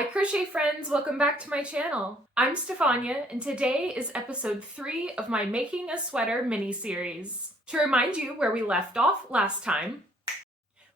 Hi crochet friends, welcome back to my channel. I'm Stefania and today is episode 3 of my Making a Sweater mini-series. To remind you where we left off last time,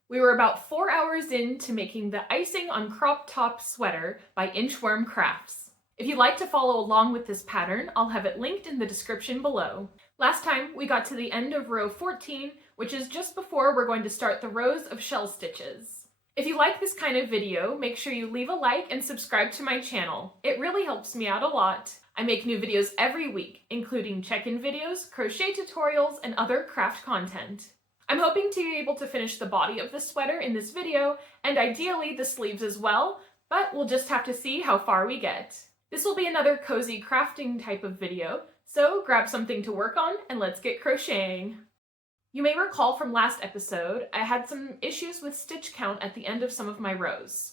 we were about 4 hours into making the Icing on Crop top sweater by Inchworm Crafts. If you'd like to follow along with this pattern, I'll have it linked in the description below. Last time we got to the end of row 14, which is just before we're going to start the rows of shell stitches. If you like this kind of video, make sure you leave a like and subscribe to my channel. It really helps me out a lot. I make new videos every week, including check-in videos, crochet tutorials, and other craft content. I'm hoping to be able to finish the body of the sweater in this video, and ideally the sleeves as well, but we'll just have to see how far we get. This will be another cozy crafting type of video, so grab something to work on and let's get crocheting. You may recall from last episode, I had some issues with stitch count at the end of some of my rows.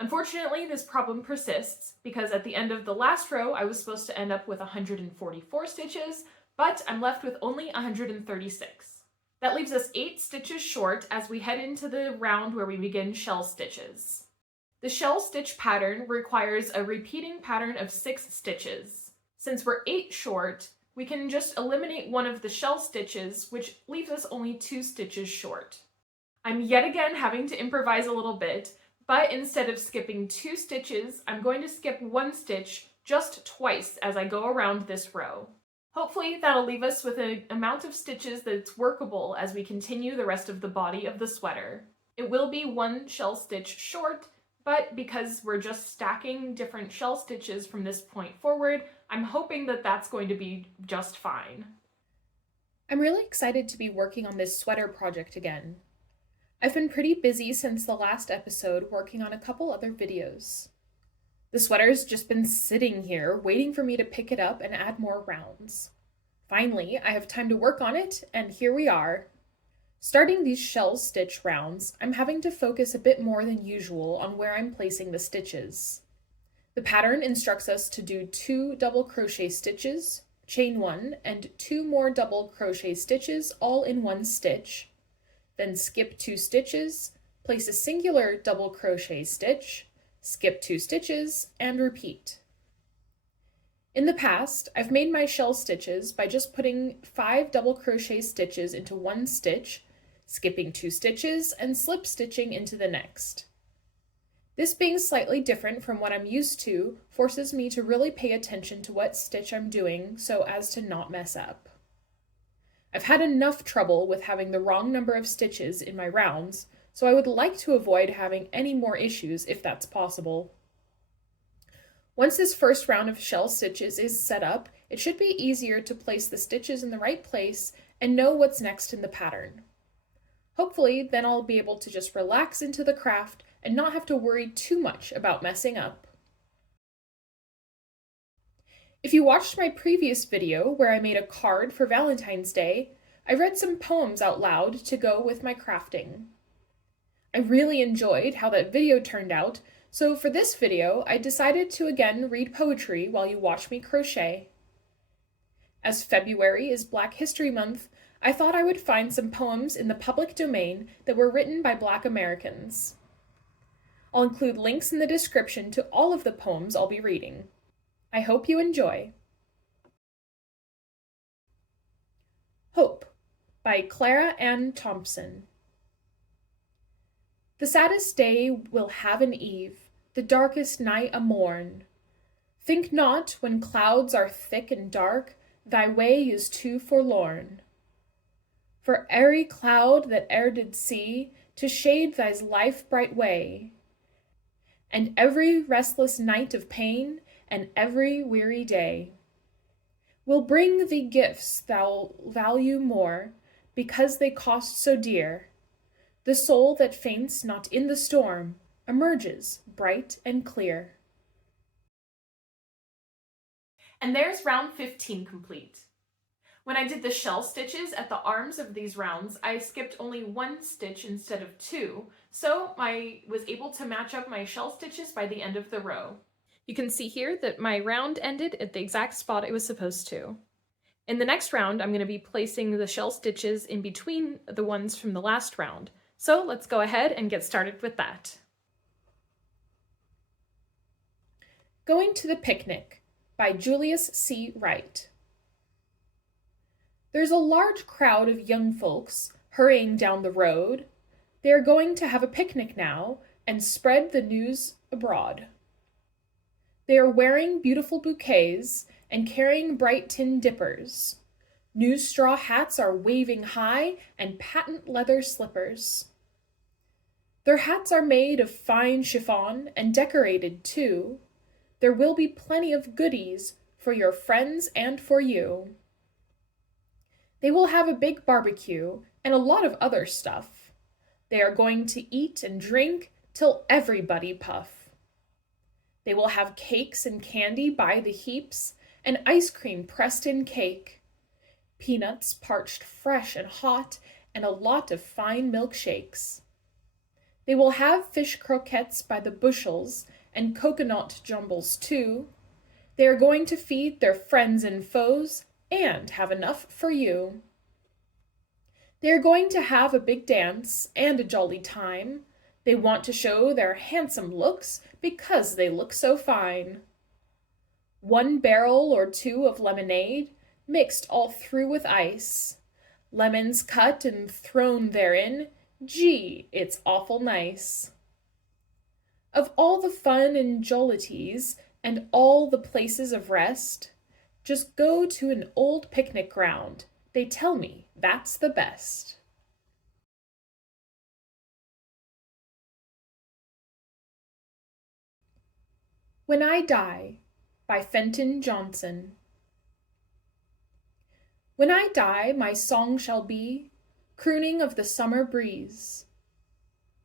Unfortunately, this problem persists because at the end of the last row, I was supposed to end up with 144 stitches, but I'm left with only 136. That leaves us 8 stitches short as we head into the round where we begin shell stitches. The shell stitch pattern requires a repeating pattern of 6 stitches. Since we're 8 short, we can just eliminate one of the shell stitches, which leaves us only 2 stitches short. I'm yet again having to improvise a little bit, but instead of skipping 2 stitches, I'm going to skip 1 stitch just twice as I go around this row. Hopefully that'll leave us with an amount of stitches that's workable as we continue the rest of the body of the sweater. It will be 1 shell stitch short, but because we're just stacking different shell stitches from this point forward, I'm hoping that that's going to be just fine. I'm really excited to be working on this sweater project again. I've been pretty busy since the last episode working on a couple other videos. The sweater's just been sitting here waiting for me to pick it up and add more rounds. Finally, I have time to work on it, and here we are. Starting these shell stitch rounds, I'm having to focus a bit more than usual on where I'm placing the stitches. The pattern instructs us to do 2 double crochet stitches, chain 1, and 2 more double crochet stitches all in 1 stitch, then skip 2 stitches, place a singular double crochet stitch, skip 2 stitches, and repeat. In the past, I've made my shell stitches by just putting 5 double crochet stitches into 1 stitch, skipping 2 stitches, and slip stitching into the next. This being slightly different from what I'm used to forces me to really pay attention to what stitch I'm doing so as to not mess up. I've had enough trouble with having the wrong number of stitches in my rounds, so I would like to avoid having any more issues if that's possible. Once this first round of shell stitches is set up, it should be easier to place the stitches in the right place and know what's next in the pattern. Hopefully, then I'll be able to just relax into the craft and not have to worry too much about messing up. If you watched my previous video where I made a card for Valentine's Day, I read some poems out loud to go with my crafting. I really enjoyed how that video turned out, so for this video, I decided to again read poetry while you watch me crochet. As February is Black History Month, I thought I would find some poems in the public domain that were written by Black Americans. I'll include links in the description to all of the poems I'll be reading. I hope you enjoy. Hope by Clara and Thompson. The saddest day will have an eve, the darkest night a morn. Think not, when clouds are thick and dark, thy way is too forlorn. For every cloud that e'er did see to shade thy life bright way, and every restless night of pain, and every weary day, will bring thee gifts thou value more, because they cost so dear. The soul that faints not in the storm emerges bright and clear. And there's round 15 complete. When I did the shell stitches at the arms of these rounds, I skipped only 1 stitch instead of 2, so I was able to match up my shell stitches by the end of the row. You can see here that my round ended at the exact spot it was supposed to. In the next round, I'm going to be placing the shell stitches in between the ones from the last round. So let's go ahead and get started with that. Going to the Picnic by Julius C. Wright. There's a large crowd of young folks hurrying down the road. They are going to have a picnic now and spread the news abroad. They are wearing beautiful bouquets and carrying bright tin dippers. New straw hats are waving high and patent leather slippers. Their hats are made of fine chiffon and decorated too. There will be plenty of goodies for your friends and for you. They will have a big barbecue and a lot of other stuff. They are going to eat and drink till everybody puff. They will have cakes and candy by the heaps and ice cream pressed in cake, peanuts parched fresh and hot, and a lot of fine milkshakes. They will have fish croquettes by the bushels and coconut jumbles too. They are going to feed their friends and foes and have enough for you. They are going to have a big dance and a jolly time. They want to show their handsome looks because they look so fine. 1 barrel or 2 of lemonade, mixed all through with ice. Lemons cut and thrown therein. Gee, it's awful nice. Of all the fun and jollities and all the places of rest, just go to an old picnic ground. They tell me that's the best. When I Die by Fenton Johnson. When I die, my song shall be crooning of the summer breeze.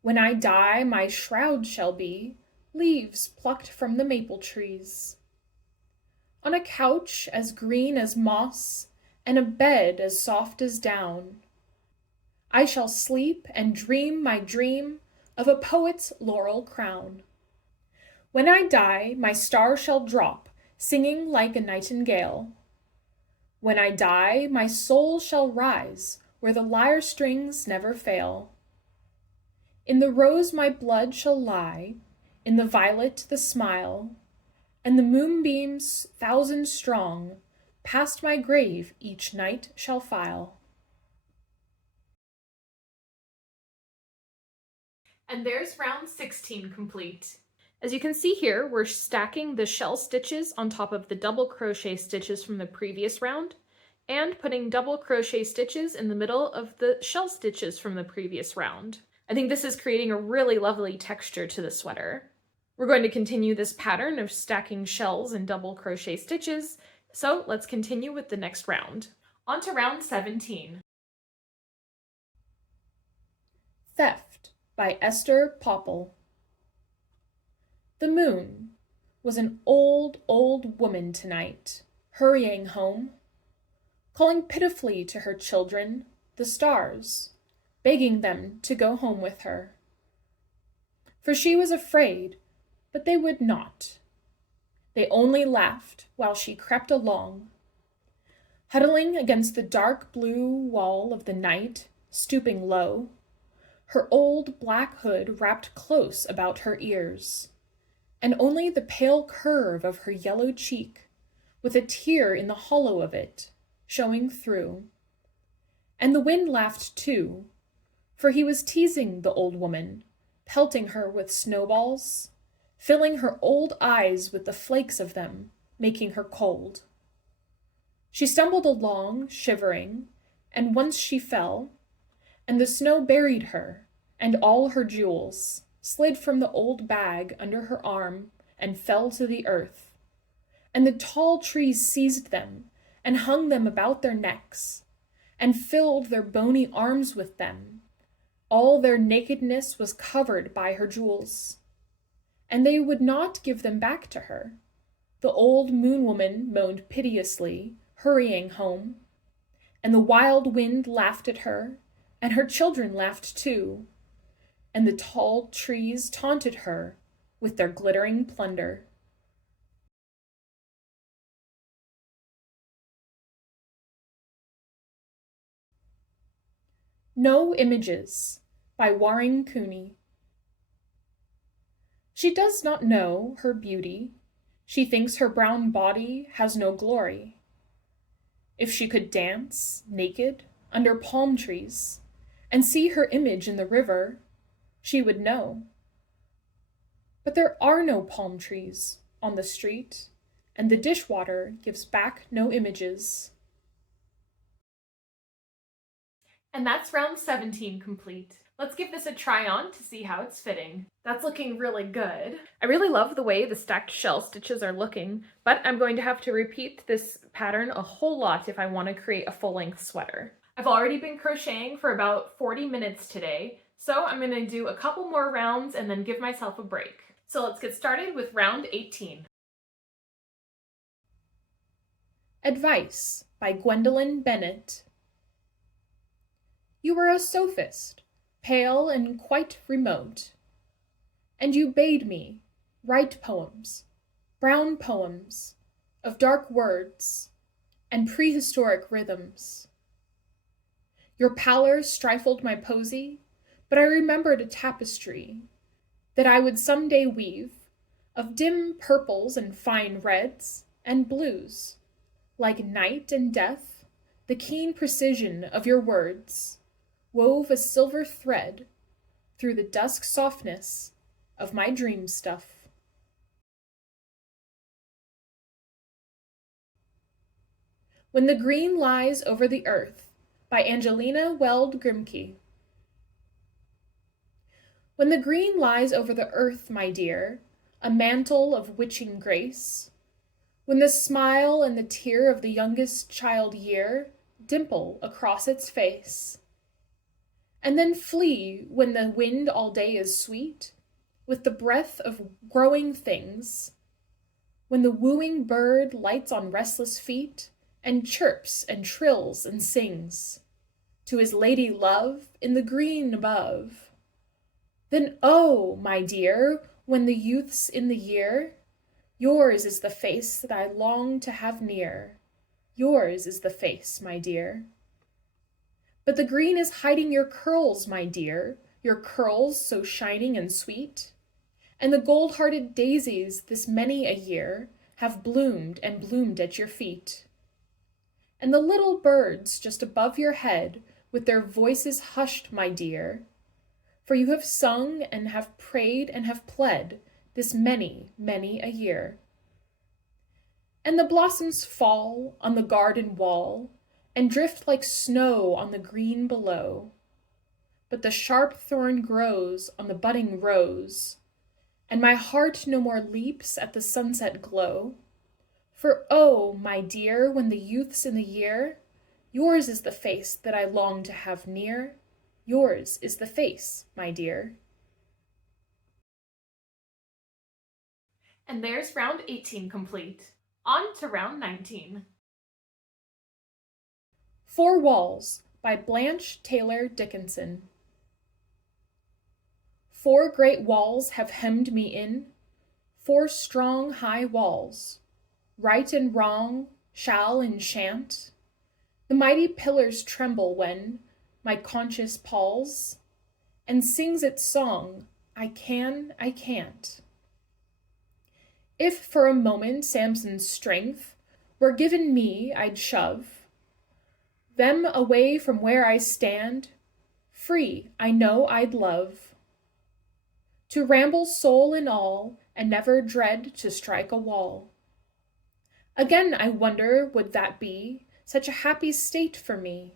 When I die, my shroud shall be leaves plucked from the maple trees. On a couch as green as moss and a bed as soft as down, I shall sleep and dream my dream of a poet's laurel crown. When I die, my star shall drop, singing like a nightingale. When I die, my soul shall rise where the lyre strings never fail. In the rose my blood shall lie, in the violet the smile, and the moonbeams 1,000 strong past my grave each night shall file. And there's round 16 complete. As you can see here, we're stacking the shell stitches on top of the double crochet stitches from the previous round, and putting double crochet stitches in the middle of the shell stitches from the previous round. I think this is creating a really lovely texture to the sweater. We're going to continue this pattern of stacking shells and double crochet stitches, so let's continue with the next round. On to round 17. Theft by Esther Popel. The moon was an old, old woman tonight, hurrying home, calling pitifully to her children, the stars, begging them to go home with her. For she was afraid, but they would not. They only laughed while she crept along, huddling against the dark blue wall of the night, stooping low, her old black hood wrapped close about her ears, and only the pale curve of her yellow cheek, with a tear in the hollow of it, showing through. And the wind laughed too, for he was teasing the old woman, pelting her with snowballs, filling her old eyes with the flakes of them, making her cold. She stumbled along, shivering, and once she fell, and the snow buried her, and all her jewels slid from the old bag under her arm and fell to the earth, and the tall trees seized them and hung them about their necks, and filled their bony arms with them. All their nakedness was covered by her jewels, and they would not give them back to her. The old moon woman moaned piteously, hurrying home, and the wild wind laughed at her, and her children laughed too, and the tall trees taunted her with their glittering plunder. No Images by Cuney. She does not know her beauty. She thinks her brown body has no glory. If she could dance, naked, under palm trees, and see her image in the river, she would know. But there are no palm trees on the street, and the dishwater gives back no images. And that's round 17 complete. Let's give this a try on to see how it's fitting. That's looking really good. I really love the way the stacked shell stitches are looking, but I'm going to have to repeat this pattern a whole lot if I want to create a full-length sweater. I've already been crocheting for about 40 minutes today, so I'm going to do a couple more rounds and then give myself a break. So let's get started with round 18. Advice by Gwendolyn Bennett. You were a sophist, pale and quite remote, and you bade me write poems, brown poems, of dark words and prehistoric rhythms. Your pallor stifled my posy, but I remembered a tapestry that I would someday weave of dim purples and fine reds and blues, like night and death. The keen precision of your words wove a silver thread through the dusk softness of my dream stuff. When the Green Lies Over the Earth by Angelina, Weld, Grimké. When the green lies over the earth, my dear, a mantle of witching grace, when the smile and the tear of the youngest child year dimple across its face, and then flee when the wind all day is sweet, with the breath of growing things, when the wooing bird lights on restless feet, and chirps and trills and sings to his lady love in the green above. Then, oh, my dear, when the youth's in the year, yours is the face that I long to have near. Yours is the face, my dear. But the green is hiding your curls, my dear, your curls so shining and sweet. And the gold-hearted daisies this many a year have bloomed and bloomed at your feet. And the little birds just above your head with their voices hushed, my dear, for you have sung and have prayed and have pled this many, many a year. And the blossoms fall on the garden wall and drift like snow on the green below. But the sharp thorn grows on the budding rose, and my heart no more leaps at the sunset glow. For oh, my dear, when the youth's in the year, yours is the face that I long to have near. Yours is the face, my dear. And there's round 18 complete. On to round 19. Four Walls by Blanche Taylor Dickinson. Four great walls have hemmed me in, four strong high walls. Right and wrong, shall and shan't. The mighty pillars tremble when my conscience palls, and sings its song, I can, I can't. If for a moment Samson's strength were given me, I'd shove them away from where I stand, free I know I'd love. To ramble soul and all, and never dread to strike a wall. Again, I wonder, would that be such a happy state for me?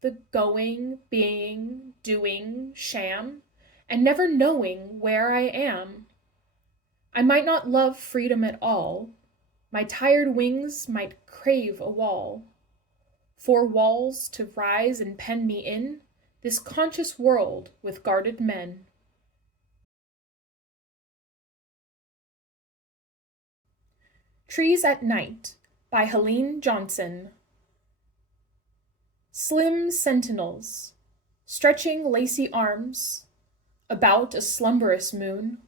The going, being, doing, sham, and never knowing where I am. I might not love freedom at all. My tired wings might crave a wall. Four walls to rise and pen me in this conscious world with guarded men. Trees at Night by Helene Johnson. Slim sentinels, stretching lacy arms about a slumberous moon.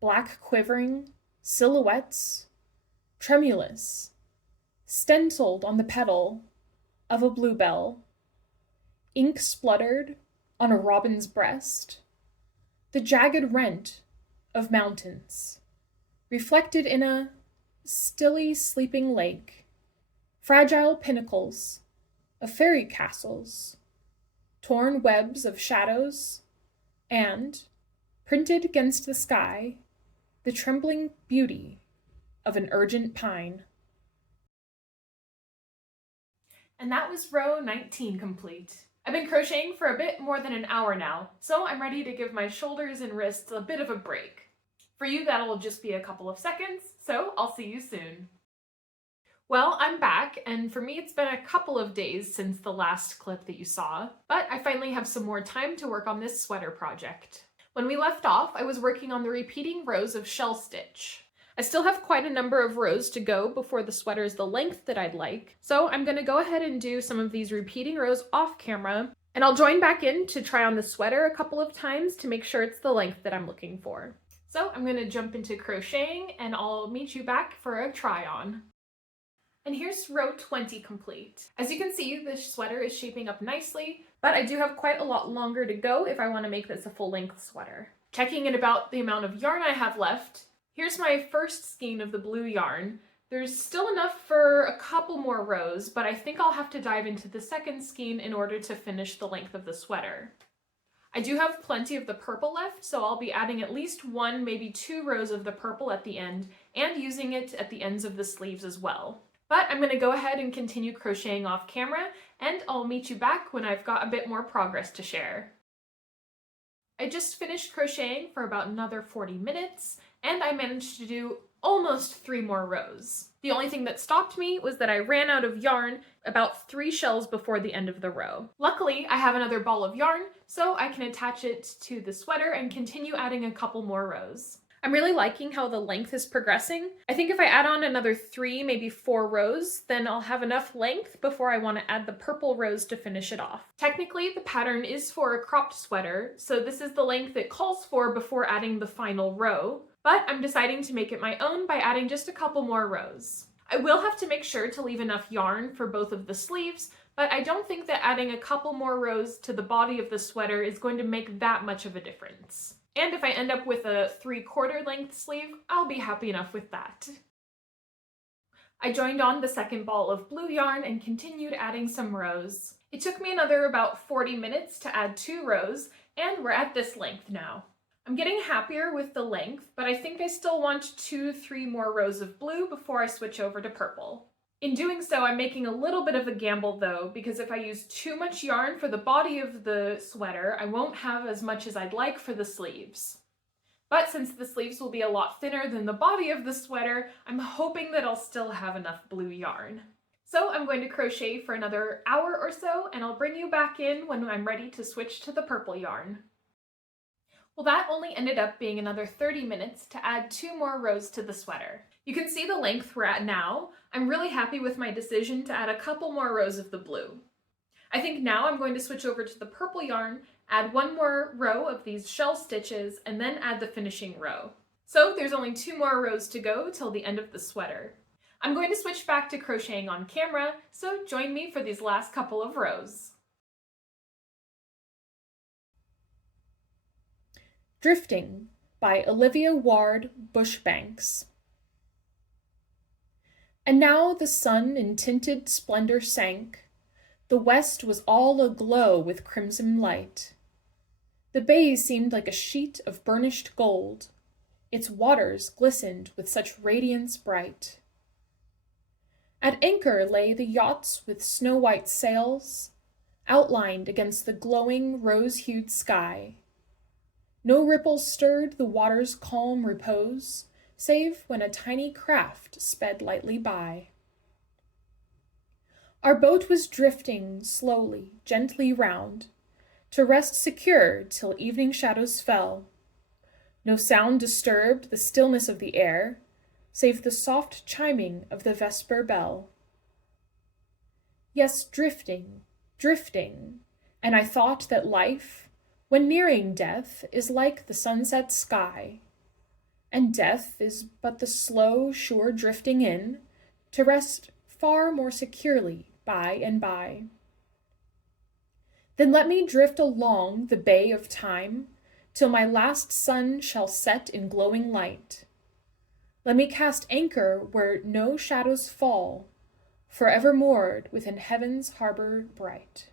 Black quivering silhouettes, tremulous, stenciled on the petal of a bluebell. Ink spluttered on a robin's breast. The jagged rent of mountains. reflected in a stilly sleeping lake, fragile pinnacles of fairy castles, torn webs of shadows, and, printed against the sky, the trembling beauty of an urgent pine. And that was row 19 complete. I've been crocheting for a bit more than an hour now, so I'm ready to give my shoulders and wrists a bit of a break. For you, that'll just be a couple of seconds, so I'll see you soon. Well, I'm back, and for me it's been a couple of days since the last clip that you saw, but I finally have some more time to work on this sweater project. When we left off, I was working on the repeating rows of shell stitch. I still have quite a number of rows to go before the sweater is the length that I'd like, so I'm going to go ahead and do some of these repeating rows off camera, and I'll join back in to try on the sweater a couple of times to make sure it's the length that I'm looking for. So I'm going to jump into crocheting, and I'll meet you back for a try on. And here's row 20 complete. As you can see, this sweater is shaping up nicely, but I do have quite a lot longer to go if I want to make this a full-length sweater. Checking in about the amount of yarn I have left, here's my first skein of the blue yarn. There's still enough for a couple more rows, but I think I'll have to dive into the second skein in order to finish the length of the sweater. I do have plenty of the purple left, so I'll be adding at least one, maybe two rows of the purple at the end, and using it at the ends of the sleeves as well. But I'm going to go ahead and continue crocheting off camera, and I'll meet you back when I've got a bit more progress to share. I just finished crocheting for about another 40 minutes, and I managed to do almost 3 more rows. The only thing that stopped me was that I ran out of yarn about 3 shells before the end of the row. Luckily, I have another ball of yarn, so I can attach it to the sweater and continue adding a couple more rows. I'm really liking how the length is progressing. I think if I add on another 3, maybe 4 rows, then I'll have enough length before I want to add the purple rows to finish it off. Technically, the pattern is for a cropped sweater, so this is the length it calls for before adding the final row, but I'm deciding to make it my own by adding just a couple more rows. I will have to make sure to leave enough yarn for both of the sleeves, but I don't think that adding a couple more rows to the body of the sweater is going to make that much of a difference. And if I end up with a 3/4 length sleeve, I'll be happy enough with that. I joined on the second ball of blue yarn and continued adding some rows. It took me another about 40 minutes to add 2 rows, and we're at this length now. I'm getting happier with the length, but I think I still want 2-3 more rows of blue before I switch over to purple. In doing so, I'm making a little bit of a gamble though, because if I use too much yarn for the body of the sweater, I won't have as much as I'd like for the sleeves. But since the sleeves will be a lot thinner than the body of the sweater, I'm hoping that I'll still have enough blue yarn. So I'm going to crochet for another hour or so, and I'll bring you back in when I'm ready to switch to the purple yarn. Well, that only ended up being another 30 minutes to add 2 more rows to the sweater. You can see the length we're at now. I'm really happy with my decision to add a couple more rows of the blue. I think now I'm going to switch over to the purple yarn, add 1 more row of these shell stitches, and then add the finishing row. So there's only 2 more rows to go till the end of the sweater. I'm going to switch back to crocheting on camera, so join me for these last couple of rows. Drifting by Olivia Ward Bushbanks. And now the sun in tinted splendor sank. The west was all aglow with crimson light. The bay seemed like a sheet of burnished gold. Its waters glistened with such radiance bright. At anchor lay the yachts with snow-white sails, outlined against the glowing rose-hued sky. No ripples stirred the water's calm repose, save when a tiny craft sped lightly by. Our boat was drifting slowly, gently round, to rest secure till evening shadows fell. No sound disturbed the stillness of the air, save the soft chiming of the vesper bell. Yes, drifting, drifting, and I thought that life, when nearing death, is like the sunset sky, and death is but the slow, sure drifting in, to rest far more securely by and by. Then let me drift along the bay of time, till my last sun shall set in glowing light. Let me cast anchor where no shadows fall, forever moored within heaven's harbor bright.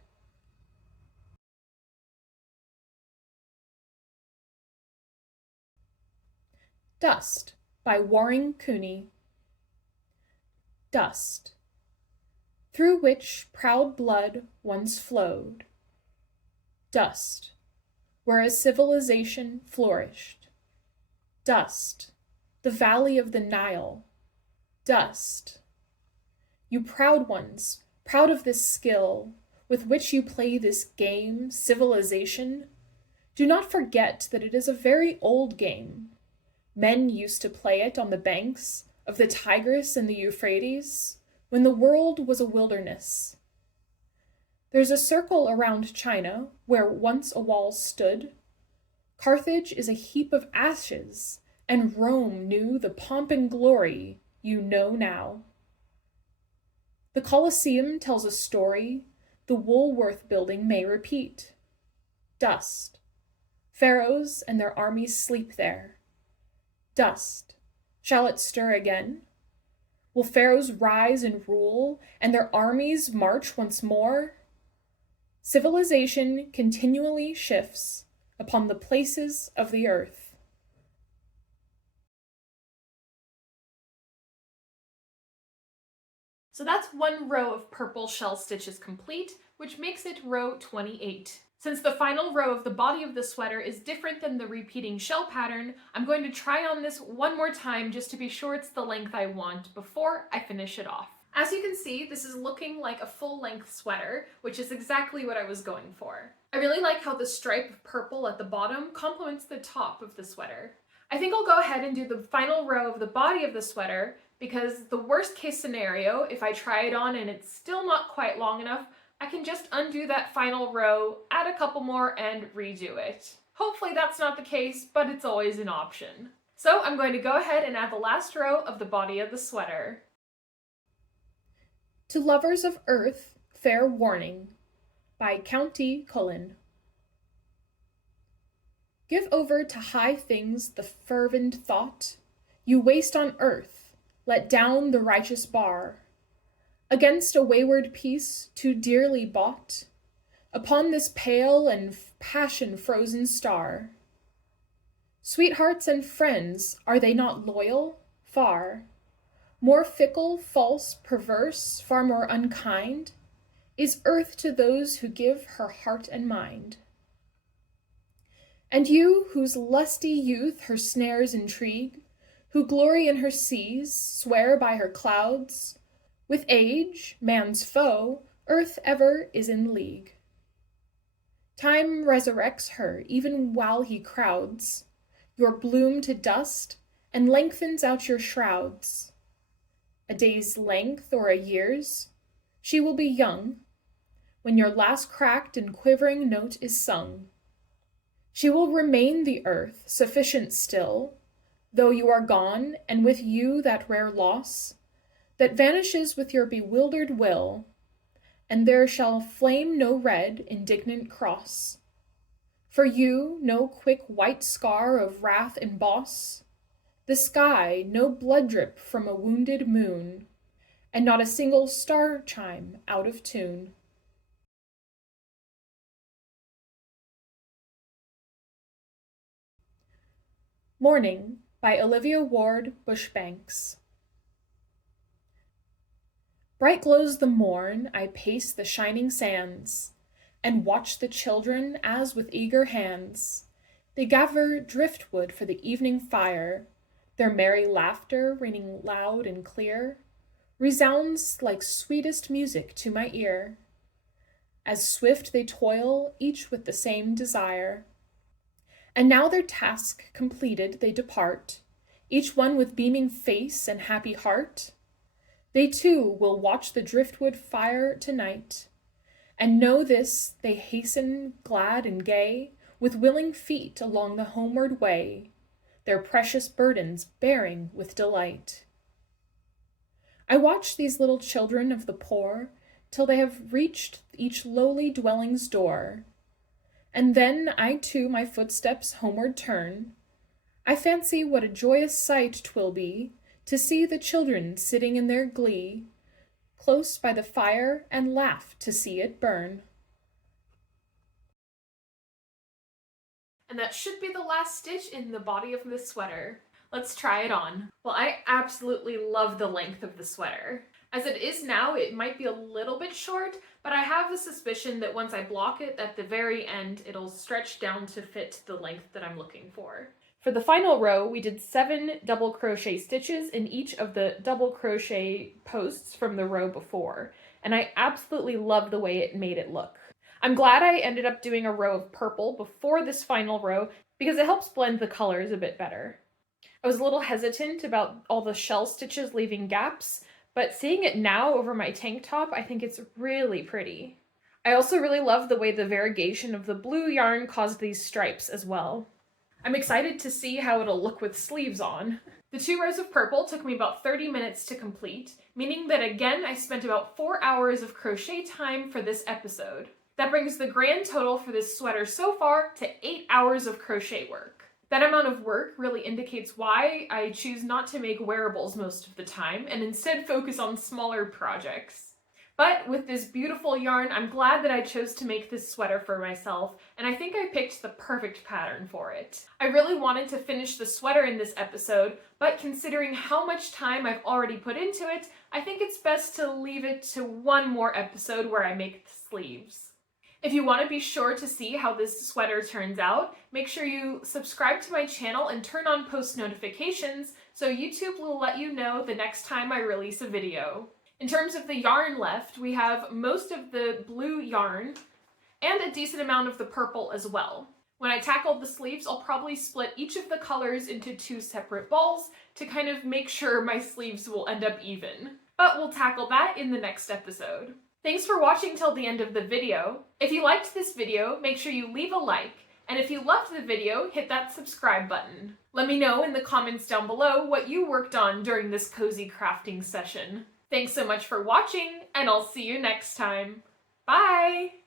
Dust by Cuney. Dust, through which proud blood once flowed. Dust, where a civilization flourished. Dust, the valley of the Nile. Dust, you proud ones, proud of this skill with which you play this game, civilization, do not forget that it is a very old game. Men used to play it on the banks of the Tigris and the Euphrates, when the world was a wilderness. There's a circle around China where once a wall stood. Carthage is a heap of ashes, and Rome knew the pomp and glory you know now. The Colosseum tells a story the Woolworth building may repeat. Dust. Pharaohs and their armies sleep there. Dust. Shall it stir again? Will pharaohs rise and rule, and their armies march once more? Civilization continually shifts upon the places of the earth. So that's one row of purple shell stitches complete, which makes it row 28. Since the final row of the body of the sweater is different than the repeating shell pattern, I'm going to try on this one more time just to be sure it's the length I want before I finish it off. As you can see, this is looking like a full-length sweater, which is exactly what I was going for. I really like how the stripe of purple at the bottom complements the top of the sweater. I think I'll go ahead and do the final row of the body of the sweater because the worst case scenario, if I try it on and it's still not quite long enough, I can just undo that final row, add a couple more, and redo it. Hopefully that's not the case, but it's always an option. So I'm going to go ahead and add the last row of the body of the sweater. To Lovers of Earth, Fair Warning by Countee, Cullen. Give over to high things the fervent thought you waste on earth, let down the righteous bar. Against a wayward peace too dearly bought, upon this pale and passion-frozen star. Sweethearts and friends, are they not loyal? Far. More fickle, false, perverse, far more unkind, is earth to those who give her heart and mind. And you, whose lusty youth her snares intrigue, who glory in her seas, swear by her clouds, with age, man's foe, earth ever is in league. Time resurrects her even while he crowds your bloom to dust and lengthens out your shrouds. A day's length or a year's, she will be young when your last cracked and quivering note is sung. She will remain the earth, sufficient still, though you are gone, and with you that rare loss that vanishes with your bewildered will, and there shall flame no red, indignant cross. For you, no quick white scar of wrath emboss, the sky, no blood drip from a wounded moon, and not a single star chime out of tune. Morning by Olivia Ward Bushbanks. Bright glows the morn, I pace the shining sands, and watch the children as with eager hands they gather driftwood for the evening fire. Their merry laughter, ringing loud and clear, resounds like sweetest music to my ear. As swift they toil, each with the same desire. And now their task completed, they depart, each one with beaming face and happy heart. They too will watch the driftwood fire tonight, and know this they hasten glad and gay, with willing feet along the homeward way, their precious burdens bearing with delight. I watch these little children of the poor till they have reached each lowly dwelling's door, and then I too my footsteps homeward turn. I fancy what a joyous sight 'twill be to see the children sitting in their glee, close by the fire and laugh to see it burn. And that should be the last stitch in the body of this sweater. Let's try it on. Well, I absolutely love the length of the sweater. As it is now, it might be a little bit short, but I have the suspicion that once I block it at the very end, it'll stretch down to fit the length that I'm looking for. For the final row, we did 7 double crochet stitches in each of the double crochet posts from the row before, and I absolutely love the way it made it look. I'm glad I ended up doing a row of purple before this final row because it helps blend the colors a bit better. I was a little hesitant about all the shell stitches leaving gaps, but seeing it now over my tank top, I think it's really pretty. I also really love the way the variegation of the blue yarn caused these stripes as well. I'm excited to see how it'll look with sleeves on. The 2 rows of purple took me about 30 minutes to complete, meaning that again I spent about 4 hours of crochet time for this episode. That brings the grand total for this sweater so far to 8 hours of crochet work. That amount of work really indicates why I choose not to make wearables most of the time and instead focus on smaller projects. But with this beautiful yarn, I'm glad that I chose to make this sweater for myself, and I think I picked the perfect pattern for it. I really wanted to finish the sweater in this episode, but considering how much time I've already put into it, I think it's best to leave it to one more episode where I make the sleeves. If you want to be sure to see how this sweater turns out, make sure you subscribe to my channel and turn on post notifications so YouTube will let you know the next time I release a video. In terms of the yarn left, we have most of the blue yarn and a decent amount of the purple as well. When I tackle the sleeves, I'll probably split each of the colors into 2 separate balls to kind of make sure my sleeves will end up even. But we'll tackle that in the next episode. Thanks for watching till the end of the video. If you liked this video, make sure you leave a like, and if you loved the video, hit that subscribe button. Let me know in the comments down below what you worked on during this cozy crafting session. Thanks so much for watching, and I'll see you next time. Bye!